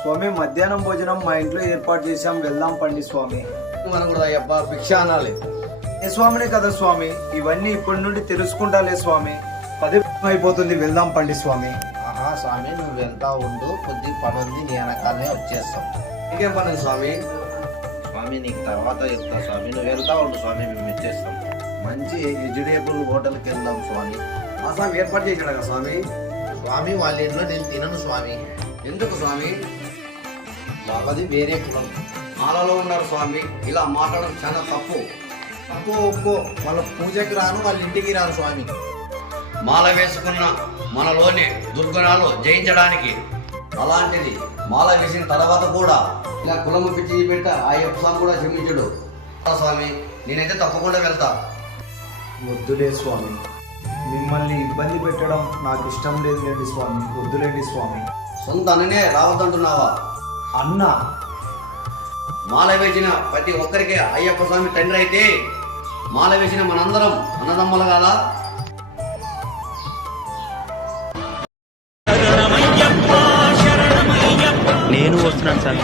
స్వామి మధ్యాహ్నం భోజనం మా ఇంట్లో ఏర్పాటు చేశాం, వెళ్దాం పండి స్వామి. మనం కూడా అబ్బా భిక్ష అనాలి. ఏ స్వామినే కదా స్వామి, ఇవన్నీ ఇప్పటి నుండి తెలుసుకుంటాలే స్వామి. 10 అయిపోతుంది, వెళ్దాం పండి స్వామి. ఆహా స్వామి, నువ్వు వెళ్తా ఉండు, కొద్ది పని ఉంది, నీ వెనకాలనే వచ్చేస్తాం. నీకేం పని ఉంది స్వామి? స్వామి నీకు తర్వాత చెప్తా స్వామి, నువ్వు వెళ్తా ఉండు స్వామి, మేము ఇచ్చేస్తాం. మంచి వెజిటేబుల్ హోటల్కి వెళ్దాం స్వామి. ఆ స్వామి ఏర్పాటు చేశాడు కదా స్వామి. స్వామి వాళ్ళ ఇంట్లో నేను తినను స్వామి. ఎందుకు స్వామి? వాళ్ళది వేరే కులం. మాలలో ఉన్నారు స్వామి, ఇలా మాట్లాడడం చాలా తప్పు. తప్పు ఒప్పుకో, వాళ్ళ పూజకి రాను, వాళ్ళ ఇంటికి రాను స్వామి. మాల వేసుకున్న మనలోని దుర్గుణాలు జయించడానికి. అలాంటిది మాల వేసిన తర్వాత కూడా ఇలా కులము పిచ్చి పెట్ట ఆ స్వామి కూడా క్షమించడు. స్వామి నేనైతే తప్పకుండా వెళ్తా. వద్దులే స్వామి, మిమ్మల్ని ఇబ్బంది పెట్టడం నాకు ఇష్టం లేదులేండి స్వామి, వద్దులేండి స్వామి. సొంత అన్ననే రావద్దంటున్నావా? అన్న మాల వేసిన ప్రతి ఒక్కరికి అయ్యప్ప స్వామి తండ్రి అయితే మాల వేసిన మనందరం అన్నదమ్ములు కాదా? నేను వస్తున్నాను సార్.